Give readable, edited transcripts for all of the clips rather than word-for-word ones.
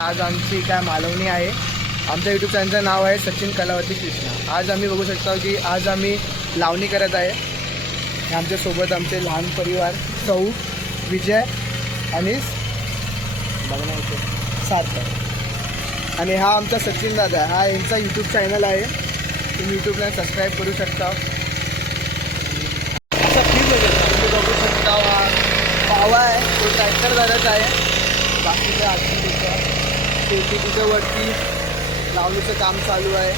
आज आमची काय मालवणी आहे. आमच्या यूट्यूब चॅनलचं नाव आहे सचिन कलावती कृष्णा. आज आम्ही बघू शकतो की आज आम्ही लावणी करत आहे. आमच्यासोबत आमचे लहान परिवार सौ, विजय आणि बघा इथे सार्थक. आणि हा आमचा सचिन दादा, हा यांचा यूट्यूब चॅनल आहे. तुम्ही यूट्यूबला सबस्क्राईब करू शकता. असा फील तुम्ही बघू शकता. हा पावा आहे, तो ट्रॅक्टर दादाचा आहे. बाकीचं आजची शेती तिच्यावरती लावणीचं काम चालू आहे.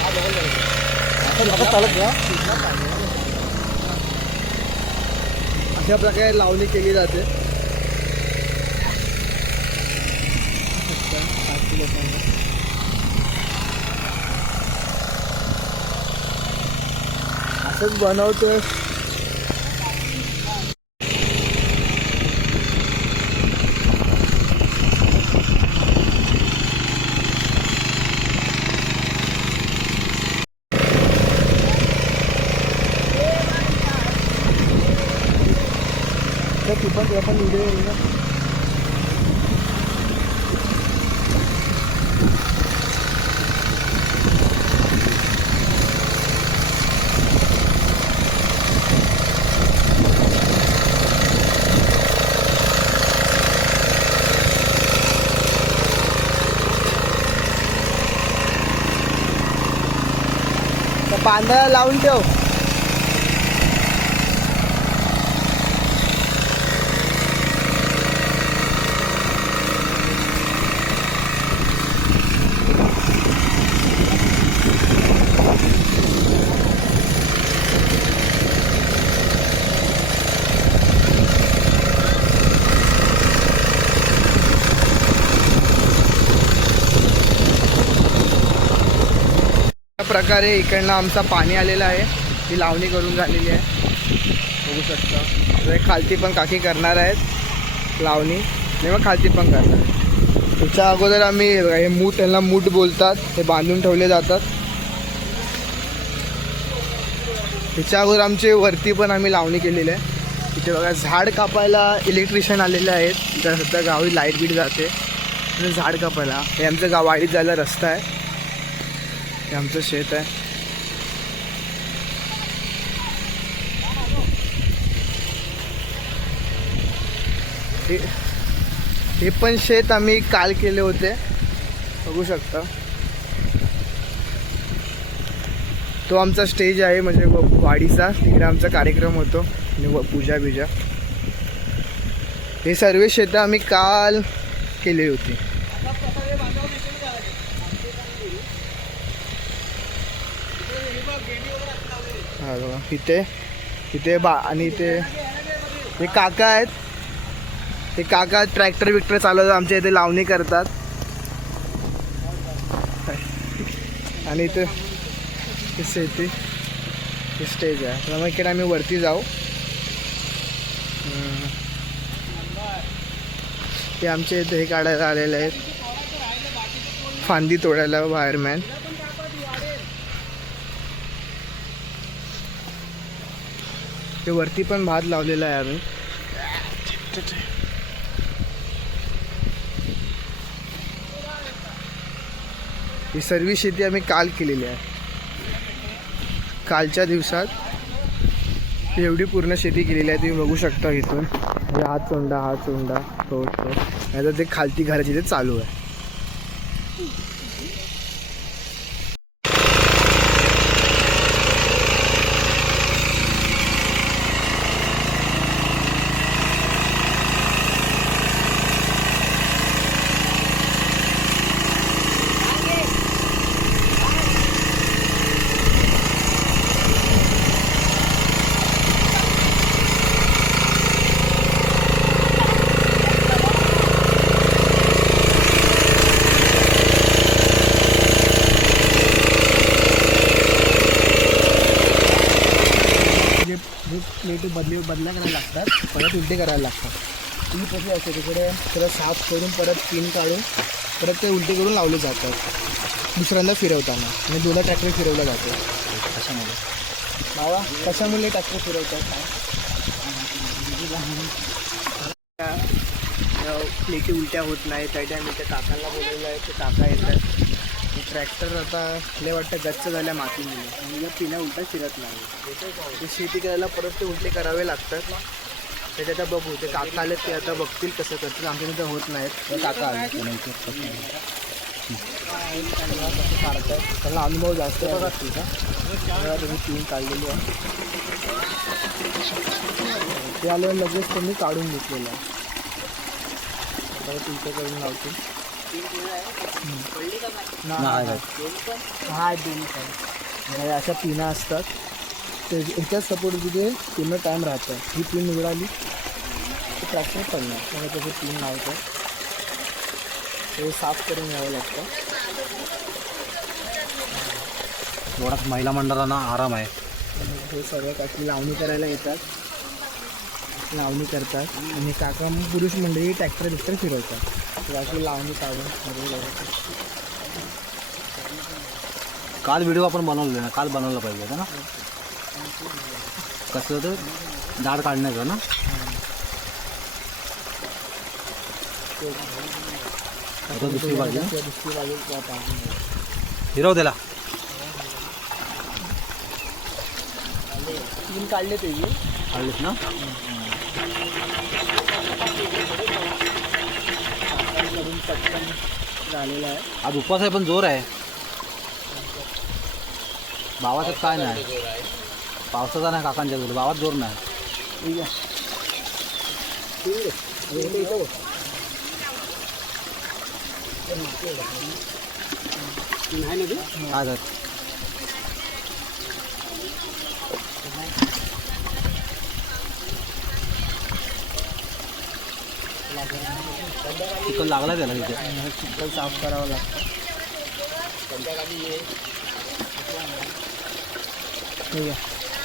हा बघा चालत घ्या. अशा प्रकारे लावणी केली जाते. असंच बनवते. ती पण व्हिडिओ येईल ना. बांधायला लावून ठेव. प्रकारे इकडनं आमचा पाणी आलेला आहे. ती लावणी करून झालेली आहे, बघू शकता. खालती पण काकी करणार आहेत लावणी, आणि मग खालती पण करणार. त्याच्या अगोदर आम्ही हे मूठ, त्यांना मूठ बोलतात, ते बांधून ठेवले जातात. त्याच्या अगोदर आमचे वरती पण आम्ही लावणी केलेली आहे. तिथे बघा झाड कापायला इलेक्ट्रिशियन आलेले आहेत. तिथं सध्या गावी लाईट बीट जाते, झाड कापायला. हे आमचं गाव वाडीत जायला रस्ता आहे. हे आमचं शेत आहे. हे पण शेत आम्ही काल केले होते, बघू शकता. तो आमचा स्टेज आहे, म्हणजे वाडीचा. तिकडे आमचा कार्यक्रम होतो आणि पूजा बिजा. हे सर्व शेतं आम्ही काल केली होती. हा बघा इथे आणि इथे हे काका आहेत. हे काका ट्रॅक्टर बिक्टर चालवतात, आमच्या इथे लावणी करतात. आणि इथे शेती, हे स्टेज आहे. तर मग इकडे आम्ही वरती जाऊ. ते आमच्या इथे हे काढायला आलेले आहेत, फांदी तोडायला वायरमॅन. ते वरती पण भात लावलेला आहे आम्ही. ही सर्व शेती आम्ही काल केलेली आहे. कालच्या दिवसात एवढी पूर्ण शेती केलेली आहे, तुम्ही बघू शकता. इथून हा चोंडा तो आता ते खालती घराची ते चालू आहे. प्लेट बदल्या करायला लागतात, परत उलटे करायला लागतात. ती कशी असते, तिकडे त्याला साफ करून परत पिन काढून परत ते उलटे करून लावले जातात दुसऱ्यांदा फिरवताना. आणि दोनदा ट्रॅक्टर फिरवला जातो. कशामुळे बाबा, कशामुळे ट्रॅक्टर फिरवतात? प्लेटी उलट्या होत नाही. त्या टाईम त्या काकांना बोलवलं आहे, ते काका येतात. ट्रॅक्टर आता लय वाटतं गच्च झाल्या मातीमुळे म्हणजे पिण्या उलटा फिरत नाही. ते शेती करायला परत ते उलटे करावे लागतात. त्याच्यात आता बघू, ते काका आले ते आता बघतील कसं करतील. आमच्यानंतर होत नाहीत. काका आले कसं काढतात, त्यांना अनुभव जास्त बघा असतील का. तुम्ही पिन काढलेली आहे, ते आल्यावर लगेच त्यांनी काढून घेतलेलं आहे. आता तुमचं करून लावतील. हा दोन्ही अशा पिना असतात, ते ह्याच्यात सपोर्ट तिथे पूर्ण टाईम राहतं. ही पिन निघाली तर ट्रॅक्टर पडणार, त्यामुळे त्याचे पिन लावतात. ते साफ करून घ्यावं लागतं. एवढाच महिला मंडळांना आराम आहे. हे सर्व काकी लावणी करायला येतात, लावणी करतात. आणि काका पुरुष मंडळी ट्रॅक्टर बिक्टर फिरवतात. काकी लावणी काढून काल व्हिडिओ आपण बनवले ना, काल बनवलं पाहिजे होतं ना. कसं होतं झाड काढण्याचं ना. आता दुसरी बाजू हिरव त्याला तीन काढले ते काढलेत ना. पटकन झालेला आहे. आज उपवास आहे पण जोर आहे. भावाच्यात काय नाही, पावसाचा नाही काकांच्या जोर, भावात जोर नाही. काय झालं चिकन लागला त्याला तिथे. चिकन साफ करावं लागतं.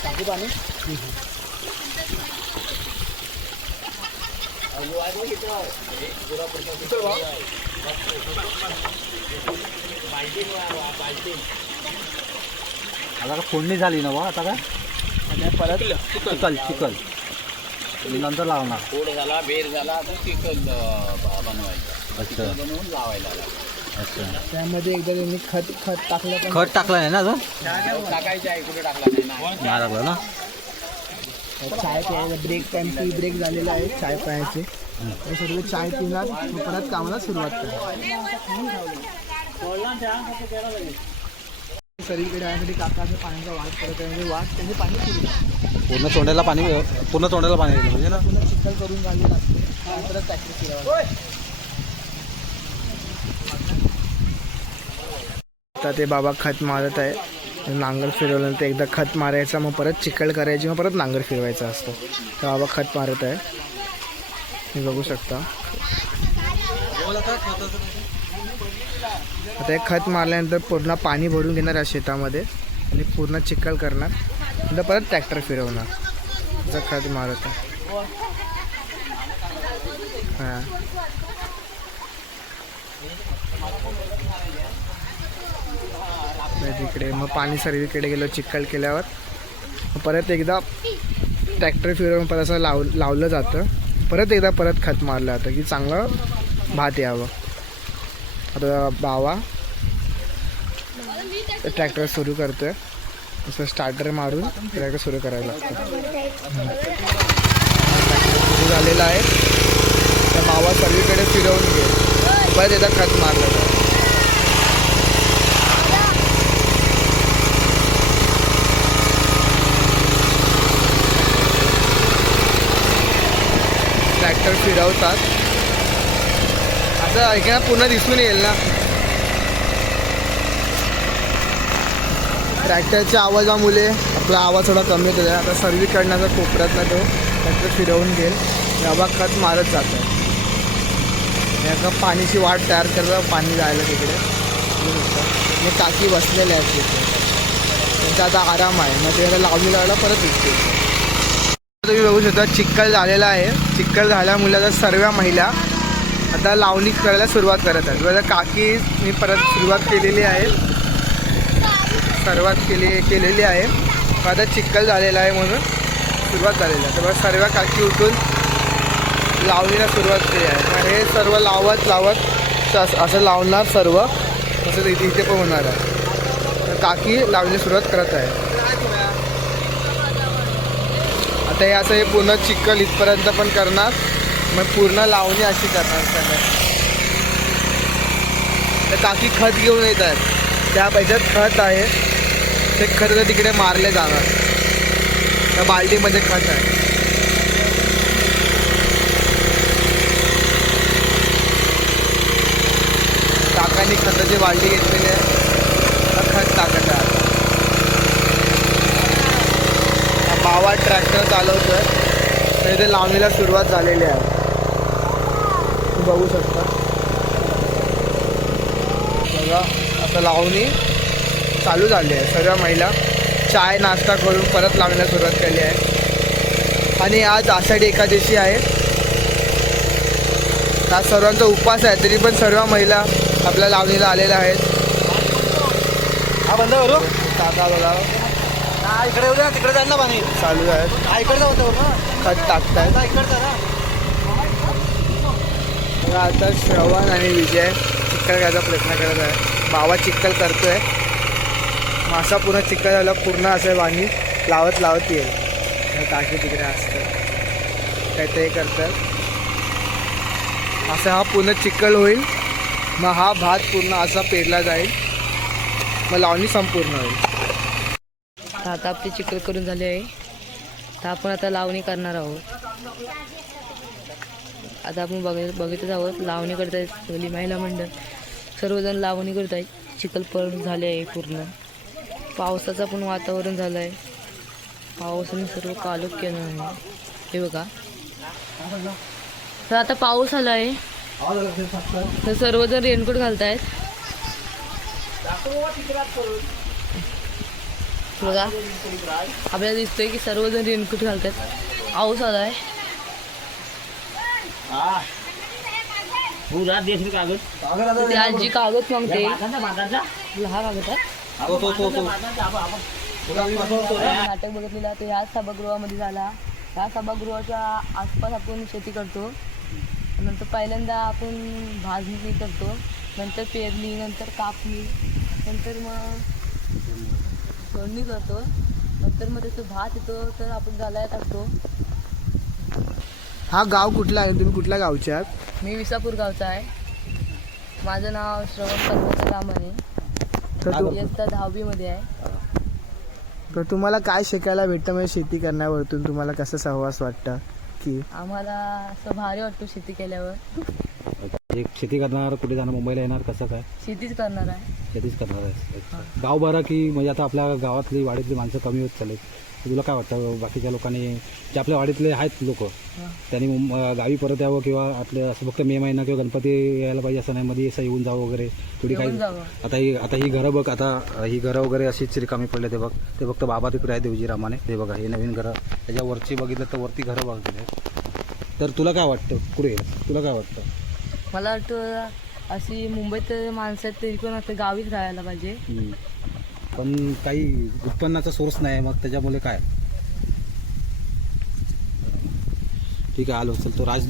टाकू पाणी. आता का फोडणी झाली ना बा. आता काय परत चिकन मी नंतर लावणार. फोड झाला, बेर झाला, आता चिकन बनवायचं. अच्छा बनवून लावायला अच्छा. त्यामध्ये एकदा त्यांनी खत टाकलं. पण खत टाकलं नाही ना अजून. टाकायचं आहे, कुठे टाकला नाही ना. नाही टाकलं ना. चाय प्यायला ब्रेक टाईम, टी ब्रेक झालेला आहे चाय प्यायचे. हे सर्व चाय पिणार, मग परत कामाला सुरुवात करणार. सगळीकडे यासाठी काकाचं पाण्याचा वाट करत आहे. म्हणजे वाट त्यांनी पाणी सुरू पूर्ण तोंडाला पाणी गेलं पाहिजे ना. पुन्हा चिखल करून घालले लागते. परत ट्रॅक्टर फिरवायला. आता ते बाबा खत मारत आहे. नांगर फिरवल्यानंतर एकदा खत मारायचा, मग परत चिखल करायची, मग परत नांगर फिरवायचा असतो. तर बाबा खत मारत आहे, हे बघू शकता. आता हे खत मारल्यानंतर पूर्ण पाणी भरून घेणार या शेतामध्ये आणि पूर्ण चिखल करणार. नंतर परत ट्रॅक्टर फिरवणार. त्याचं खत मारत आहे. हां तिकडे मग पाणी सर्वीकडे गेलं. चिखल केल्यावर परत एकदा ट्रॅक्टर फिरवून परत असं लावलं जातं. परत एकदा खत मारलं जातं की चांगलं भात यावं. आता बावा ट्रॅक्टर सुरू करतोय. असं स्टार्टर मारून ट्रॅक्टर सुरू करायला लागतं. सुरू झालेलं आहे. तर बावा सर्वीकडे फिरवून घे. परत एकदा खत मारलं जातं. ट्रॅक्टर फिरवतात. आता ऐका पूर्ण दिसून येईल ना. ट्रॅक्टरच्या आवाजामुळे आपला आवाज थोडा कमी होतो. आता सर्वीकडनं कोपऱ्यात ना तो ट्रॅक्टर फिरवून घेईल. बाबा खत मारत जातं. एका पाणीची वाट तयार करतात, पाणी जायला तिकडे. आणि काकी बसलेले आहेत तिथे. त्यांचा आता आराम आहे. मग ते लावणी लावायला परत येते. तुम्ही बघू शकता चिखल झालेला आहे. चिखल झाल्यामुळे आता सर्व महिला आता लावणी करायला सुरुवात करत आहेत. आता काकी मी परत सुरुवात केलेली आहे. केलेली आहे. आता चिखल झालेला आहे म्हणून सुरुवात झालेली आहे. तर सर्व काकी उठून लावणीला सुरुवात केली आहे. मग हे सर्व लावत असं लावणार सर्व, तसंच इथे पण होणार आहे. तर काकी लावणीला सुरुवात करत आहे. आता हे असं हे पूर्ण चिखल इथपर्यंत पण करणार, मग पूर्ण लावणी अशी करणार सगळं. तर काकी खत घेऊन येत आहेत, त्या पैशात खत आहे, ते खत तिकडे मारले जाणार. त्या बाल्टीमध्ये खत आहे. काकांनी खताची बाल्टी घेतलेली आहे, खत टाकत आहे. भावा ट्रॅक्टर चालवतोय, तर इथे लावणीला सुरुवात झालेली आहे. बघू शकता बघा, आता लावणी चालू झाली आहे. सर्व महिला चाय नाश्ता करून परत लावणीला सुरुवात केली आहे. आणि आज आषाढी एकादशी आहे, आज सर्वांचा उपवास आहे, तरी पण सर्व महिला आपल्या लावणीला आलेल्या आहेत. हा बंद करू काका बघा इकडे येऊ द्या, तिकडे जाईल ना पाणी. चालू आहेत, इकडे जाऊ ना, खत टाकतायत. इकडे जा ना. बघा आता श्रवण आणि विजय चिखल करायचा प्रयत्न करत आहे. बाबा चिखल करतोय, मासा पूर्ण चिखल झाला, पूर्ण असं पाणी लावत येईल. टाकी तिकडे असतं काय ते करतात. असं हा पूर्ण चिखल होईल, मग हा भात पूर्ण असा पेरला जाईल, मग लावणी संपूर्ण होईल. आता आपली चिखल करून झाली आहे, तर आपण आता लावणी करणार आहोत. आता आपण बघतच आहोत लावणी करत आहेत. सगळी महिला मंडळ सर्वजण लावणी करत आहेत. चिखल पडून झाले आहे पूर्ण. पावसाचं पण वातावरण झालं आहे, पावसाने सर्व कालोख केलं आहे. हे बघा, तर आता पाऊस आला आहे, तर सर्वजण रेनकोट घालत आहेत. बघा आपल्याला दिसतोय की सर्वजण रेनकोट घालतात. पाऊस आला आहे. ती आजी कागद मागते, हा कागद आहे. नाटक बघितलेलं तर ह्या सभागृहामध्ये झाला. ह्या सभागृहाच्या आसपास आपण शेती करतो. नंतर पहिल्यांदा आपण भाजणी करतो, नंतर पेरणी, नंतर कापणी, नंतर मग फोडणी करतो, नंतर मग त्याचं भात येतो, तर आपण घालायला टाकतो. हा गाव कुठला आहे? तुम्ही कुठल्या गावचे आहात? मी विसापूर गावचा आहे. माझं नाव श्रवण कर्मचा कामाने. इयत्ता 10वी मध्ये आहे. तर तुम्हाला काय शिकायला भेटतं म्हणजे शेती करण्यावरतून तुम्हाला कसं सहवास वाटतं? की आम्हाला असं भारी वाटतो शेती केल्यावर. शेती करणार, कुठे जाणार, मुंबईला येणार, कसं काय? शेतीच करणार आहे. शेतीच करणार आहे. गाव बरं की म्हणजे आता आपल्या गावातली वाडीतली माणसं कमी होत चालेल, तुला काय वाटतं? बाकीच्या लोकांनी जे आपल्या वाडीतले आहेत लोक, त्यांनी गावी परत यावं, किंवा आपलं असं फक्त मे महिना किंवा गणपती यायला पाहिजे असं नाही, मध्ये असं येऊन जावं वगैरे थोडी काही. आता ही घरं बघ, आता ही घरं वगैरे अशीच रिकामी पडले. ते बघ, ते फक्त बाबा तिकडे आहे देवजीरामाने. ते बघा हे नवीन घरं, त्याच्यावरची बघितलं तर वरती घरं बघितले. तर तुला काय वाटतं पुढे? तुला काय वाटतं? मला वाटतं अशी मुंबईत माणसं आहेत, तरी पण आता गावीच राहायला पाहिजे. पण काही उत्पन्नाचा सोर्स नाही, मग त्याच्यामुळे काय? ठीक आहे, आलो. चल तो राज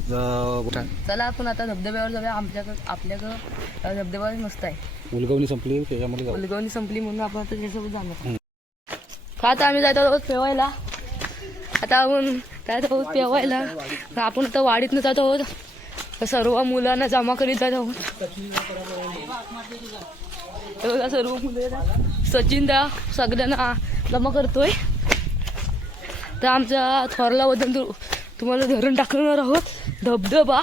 चला आपण आता धबधब्यावर जाऊया. आपल्याकडं धबधबा मस्त आहे. उलगवणी संपली त्याच्यामुळे जाऊ. उलगवणी संपली म्हणून आपण आता त्याच्यासोबत जाणार. का आता आम्ही जात आहोत पेवायला. आता आपण जात आहोत पेवायला. आपण आता वाडीतनं जात आहोत. सर्व मुलांना जमा करीत जात आहोत. सर्व मुलं सचिन दा सगळ्यांना जमा करतोय. तर आमच्या थोरला वजन तुम्हाला धरून टाकणार आहोत धबधबा.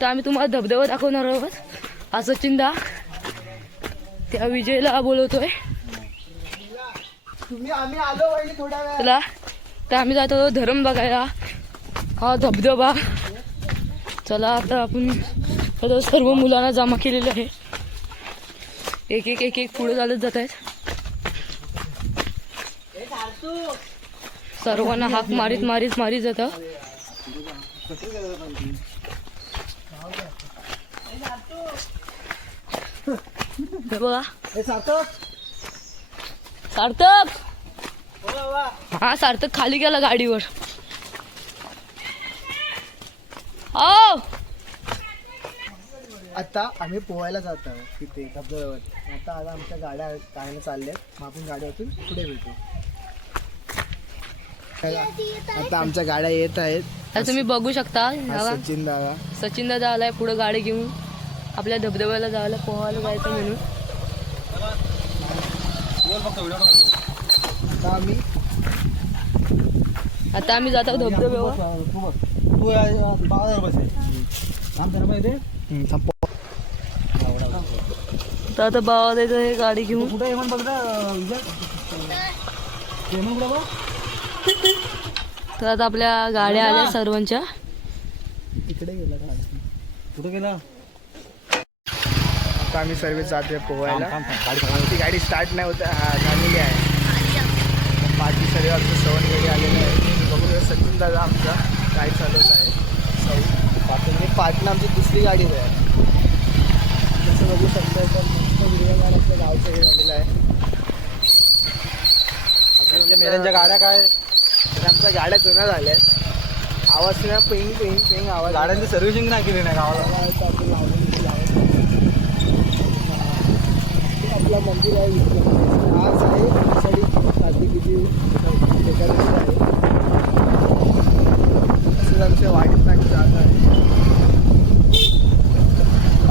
तर आम्ही तुम्हाला धबधबा दाखवणार आहोत. हा सचिन दा त्या विजयला बोलवतोय. चला तर आम्ही जातो धरण बघायला, हा धबधबा. चला आता आपण सर्व मुलांना जमा केलेलं आहे. एक एक पुढे चालत जात आहेत. सर्वांना हाक मारीत जात. बघा सार्थक, हा सार्थक खाली गेला गाडीवर. ओ आता आम्ही पोहायला जात आहोत तिथे धबधब्यावर. आता आमच्या गाड्या काढायला चालल्यात, मग आपण गाड्यातून पुढे भेटू. आता आमच्या गाड्या येत आहेत. आता तुम्ही बघू शकता हा सचिन दादा. सचिन दादा आलाय पुढे गाडी घेऊन आपल्या धबधब्याला जायला पोहायला जायचं म्हणून. आता आम्ही जातो धबधब्यावर. तर आता बाबा द्यायचं हे गाडी घेऊन. तर आता आपल्या गाड्या आल्या सर्वांच्या. इकडे गेला कुठे गेला? आता आम्ही सर्व जातोय पोहायला. आमची गाडी स्टार्ट नाही होत, हा झालेली आहे. बाकी सर्व आमचं सवन गाडी आलेलं आहे. बघूया सचिन दादा आमचा गाडी चालवत आहे. पाटणा आमची दुसरी गाडी आहे. जसं बघू शकता तर मस्त हिरव्यागार आपल्या गावचं हे झालेलं आहे. मेऱ्यांच्या गाड्या काय तर आमच्या गाड्या जुन्या झाल्या आहेत. आवाज ना पिंग पिंग पिंग आवाज. गाड्यांची सर्व्हिसिंग नाही केली नाही गावाला. आपला मंदिर आहे. आज आहे आषाढी कार्तिकीची एकादशी आहे. असंच आमच्या वाडीत आम्ही जात आहे.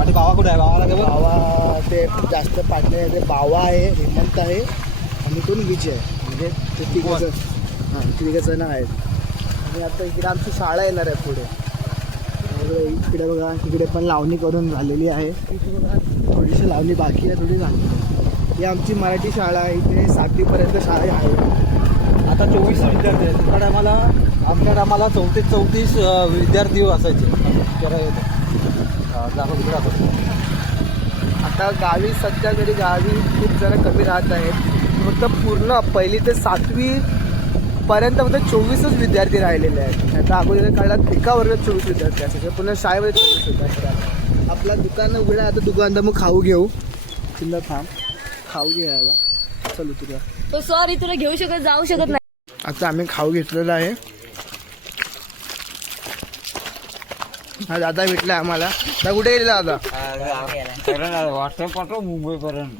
आणि बावा कुठे आहे? बावाला गेलो. बावा ते जास्त पाटले ते बावा आहे, हेमंत आहे आणि कोण विजय आहे. म्हणजे ते तिघं जण आहेत. आणि आता इकडे आमची शाळा येणार आहे पुढे. इकडे बघा, इकडे पण लावणी करून झालेली आहे. इथे बघा थोडीशी लावणी बाकी आहे, थोडी झाली. ही आमची मराठी शाळा आहे. इथे 7वीपर्यंत शाळा आहे. आता 24 विद्यार्थी आहेत. त्या टायमाला आमच्या टायमाला 34 विद्यार्थी असायचे. आता गावी सध्या तरी गावी खूप जण कमी राहत आहेत. फक्त पूर्ण 1ली ते 7वी पर्यंत फक्त 24च विद्यार्थी राहिलेले आहेत. आता अगोदर काळात एका वर्गात 24 विद्यार्थी असायचे. पुन्हा शाळेमध्ये 24 विद्यार्थी राहतात. आपला दुकान उघडा. आता दुकानदा मग खाऊ घेऊ. चिंता थांब, खाऊ घ्यायला चलू तुला. तो सॉरी तुला घेऊ शकत जाऊ शकत नाही. आता आम्ही खाऊ घेतलेला आहे. हा दादा भेटला आम्हाला. दादा कुठे गेलेला दादा? व्हॉट्सअप पाठव मुंबईपर्यंत.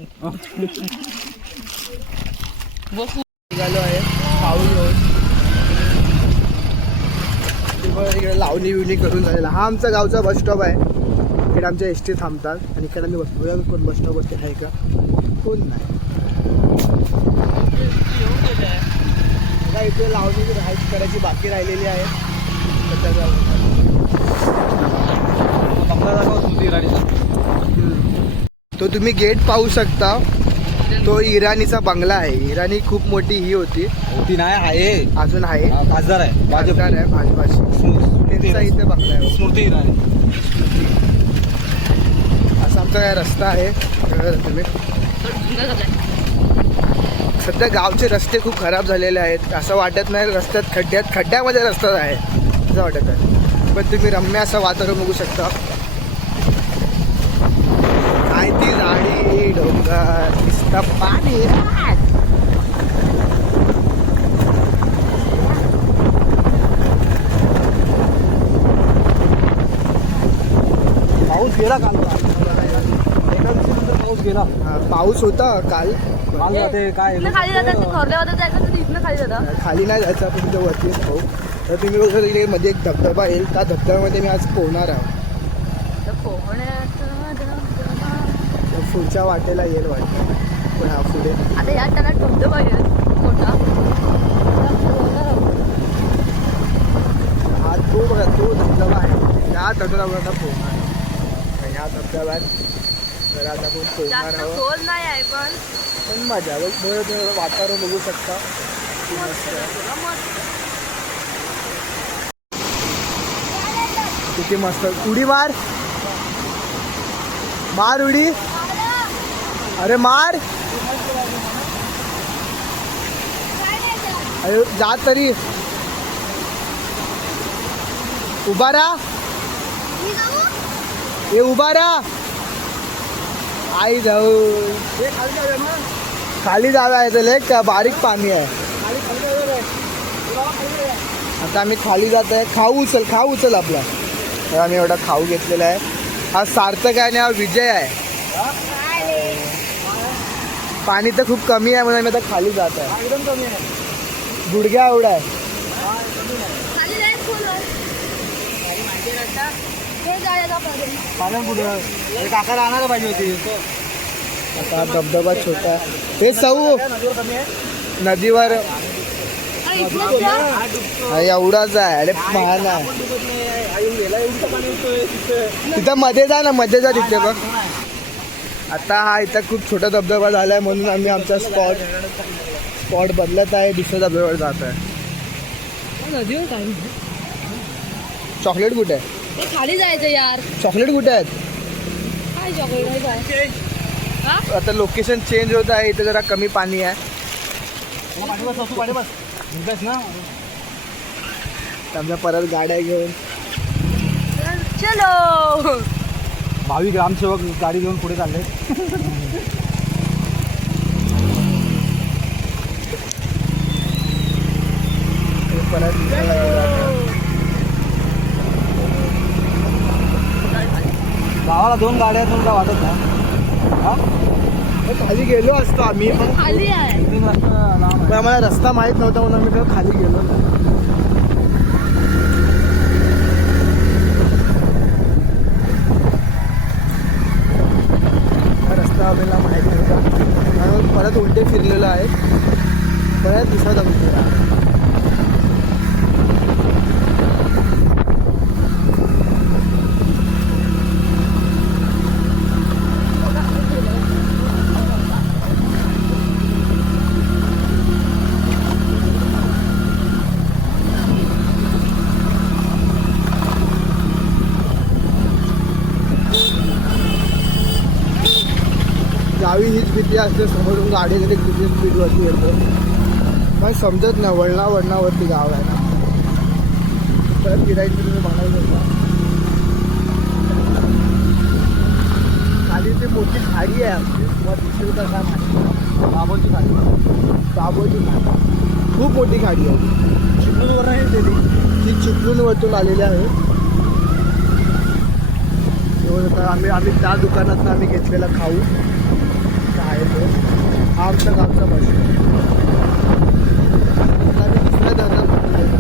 निघालो आहे खाऊ घेऊन. इकडे लावणी बिवणी करून झालेला. हा आमचा गावचा बस स्टॉप आहे. इकडे आमच्या एस.टी थांबतात आणि इकडे आम्ही बसतो. कोण बस स्टॉपवरती आहे का? कोण नाही. आता इथे लावणी राहायची करायची बाकी राहिलेली आहे. तो तुम्ही गेट पाहू शकता. तो इराणीचा बंगला आहे. इराणी खूप मोठी ही होती. होती नाही आहे, अजून आहे. खासदार आहे, खासदार आहे भाजपाची. त्यांचा इथे बंगला आहे. स्मृती इराणी. असा आमचा काय रस्ता आहे. तुम्ही सध्या गावचे रस्ते खूप खराब झालेले आहेत. असं वाटत नाही रस्त्यात खड्ड्यामध्ये रस्ता आहे असं वाटत आहे. पण तुम्ही रम्य असं वातावरण बघू शकता. काय ती झाडी, डोंगर, नुसतं पाणी. पाऊस गेला काल. एका दिवसानंतर पाऊस गेला. पाऊस होता काल. ते काय खाली जातात खरल्यावर जायचं तर इथनं खाली जातात. खाली नाही जायचं आपण तिथे वरतीच पाहू. तर तुम्ही बघा इकडे मध्ये एक धबधबा येईल. त्या धबधब्यामध्ये मी आज पोहणार आहे. पुढच्या वाटेला येईल वाटतं. पण हा पुढे आता या टनात धबधबा आहे मोठा. हा तो बघा तो धबधबा आहे. त्या धबधब्यावर पोहणार आहे. ह्या धबधब्यात तर आता आपण पोहणार जास्त आहोत. खोल नाही आहे पण मजा वातावरण बघू शकता. किती मस्त. उडी मार मार उडी. अरे मार. अरे जा तरी. उभा राहा. ये उभा राहा. आई जाऊ. खाली जागा आहे तर लेक त्या बारीक पाणी आहे. आता आम्ही खाली जात आहे. खाऊ उचल आपला. तर आम्ही एवढा खाऊ घेतलेला आहे. हा सार्थक आहे आणि हा विजय आहे. पाणी तर खूप कमी आहे म्हणून आम्ही आता खाली जात आहे. एकदम कमी आहे, गुडघ्या एवढा आहे. काका राहणार पाहिजे होती. आता धबधबा छोटा हे सौ नदीवर हा एवढाच आहे. अरे महान आहे. तिथं मध्ये जा ना, मध्ये जा तिथे बघ. आता हा इथं खूप छोटा धबधबा झाला आहे म्हणून आम्ही आमचा स्पॉट बदलत आहे. दुसऱ्या धबधब्यावर जात आहे. नदीवर काय चॉकलेट कुठे आहे? ते खाली जायचं यार. चॉकलेट कुठे आहेत? काय चॉकलेट काय आता लोकेशन चेंज होत आहे. इथे जरा कमी पाणी आहे. आमच्या परत गाड्या घेऊन चलो. भावी ग्रामसेवक गाडी घेऊन पुढे चालले. परत गावाला 2 गाड्या आहेत म्हणून काय वाटत नाही. खाली गेलो असतो आम्ही पण खाली आहे. पण आम्हाला रस्ता माहीत नव्हता म्हणून आम्ही काय खाली गेलो. रस्ता आपल्याला माहीत नव्हता म्हणून परत उलटे फिरलेलो आहे. परत दुसरा धबधबा. गावी हीच भीती असते, समोरून गाडी कधी किती स्पीडवरती येतो पण समजत नाही. वळणावरती गाव आहे ना, तर फिरायचं तुम्ही बघायचं. खाली ती मोठी खाडी आहे आमची. मग दुसरी तर काय माहिती. बाबोची खाडी. बाबोची खाडी खूप मोठी खाडी आहे. चिपळूणवर नाही ती चिपळूणवरतून आलेली आहे. आम्ही त्या दुकानातून आम्ही घेतलेला खाऊ आहे तो. हा आमच्या गावचा बस. आम्ही दुसऱ्या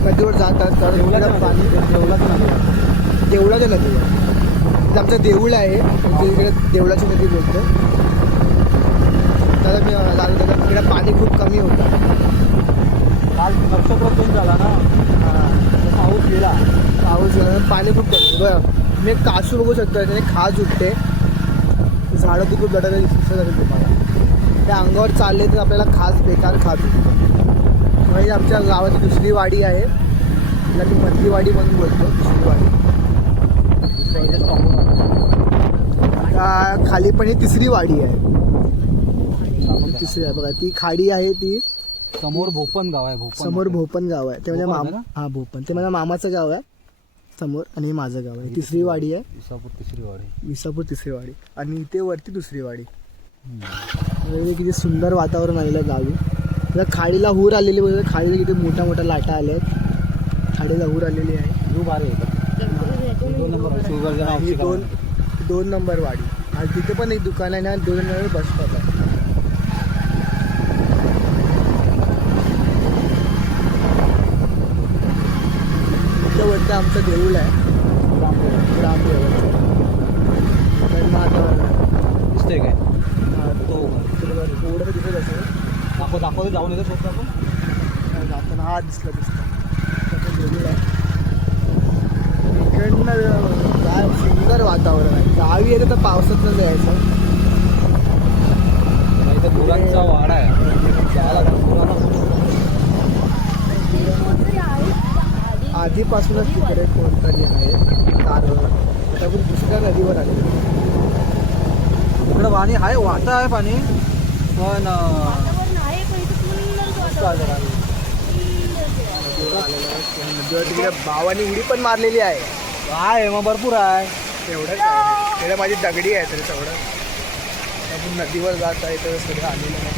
नदीवर जातात तर पाणी देवळाच्या नदीवर. तिथे आमचं देऊळ आहे, इकडे देवळाची नदी बोलतो. तर मी तिकडे पाणी खूप कमी होतं. काल नक्षत्र चेंज झाला ना, पाऊस गेला. पाऊस पाणी खूप कमी. बरं मी कासू बघू शकतो, त्याने खाज उठते. झाडं ती खूप जडा दिसत झाली तुम्हाला. त्या अंगावर चालले तर आपल्याला खास बेकार खाज उठतो. म्हणजे आमच्या गावाची दुसरी वाडी आहे, तिला मी मधली वाडी म्हणून बोलतो. दुसरी वाडी खाली पण ही तिसरी वाडी आहे. तिसरी आहे बघा, ती खाडी आहे. ती समोर भोपन गाव आहे. भोपन समोर भोपन गाव आहे. ते माझ्या भोपन आहे मामा. ना? हा भोपन ते माझ्या मामाचं गाव आहे समोर आणि हे माझं गाव आहे. तिसरी वाडी आहे. विसापूर तिसरी वाडी. विसापूर तिसरी वाडी आणि इथे वरती दुसरी वाडी. किती सुंदर वातावरण आलेलं गावी. तर खाडीला हूर आलेली बघा. खाडीला किती मोठ्या मोठ्या लाटा आल्या आहेत. खाडीला हूर आलेली आहे. खूप भारी आहे. 2 नंबर ही दोन नंबर वाडी. आणि तिथे पण एक दुकान आहे ना, 2 नंबर बस स्टॉप आहे. वरती आमचं देऊळ आहे, ग्रामदेवचं. दिसतंय काय? तो थोडं दिसत असेल. दाखवतो जाऊन येतो स्वतः आपण. जाताना हा दिसला त्याचं देऊळ आहे. इकडनं काय सुंदर वातावरण आहे. गावी येतं तर पावसात न जायचं. इथं गुरांचा वाडा आहे. आधीपासूनच तिकडे कोणतरी आहे कारण त्यातून दुसऱ्या नदीवर आले. इकडं पाणी आहे, वाटा आहे पाणी पण तिकडे भावानी उडी पण मारलेली आहे. आहे मग भरपूर आहे. तेवढंच आहे. तेवढं माझी दगडी आहे तरी तेवढं. आपण नदीवर जात आहे तर सगळं आलेलं नाही.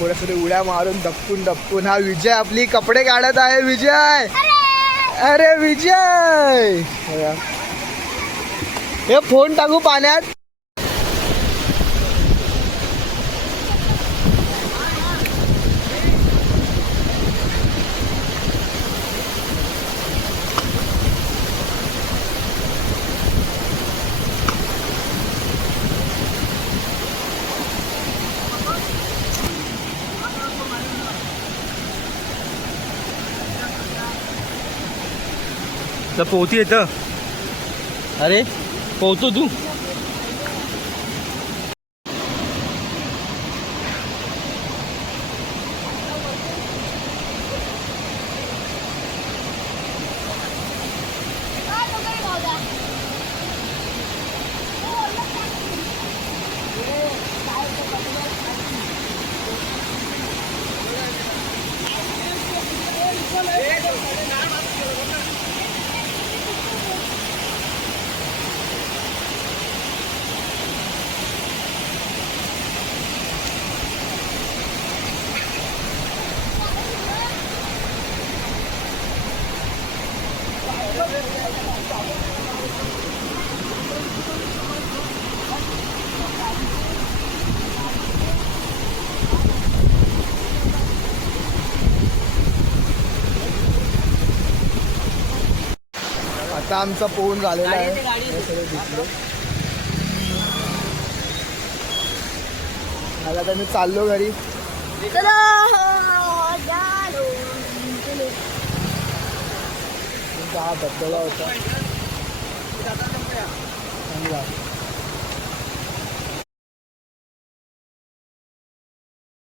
थोड्यासाठी उड्या मारून दपकून हा विजय आपली कपडे काढत आहे. विजय, अरे विजय, हे फोन टाकू पाण्यात. तर पोहती येतं. अरे पोहतो तू. आता आमचा पोहून झालेला आहे. हे सगळं दिसलं. आता मी चाललो घरी. हा धबधबा होता चांगला.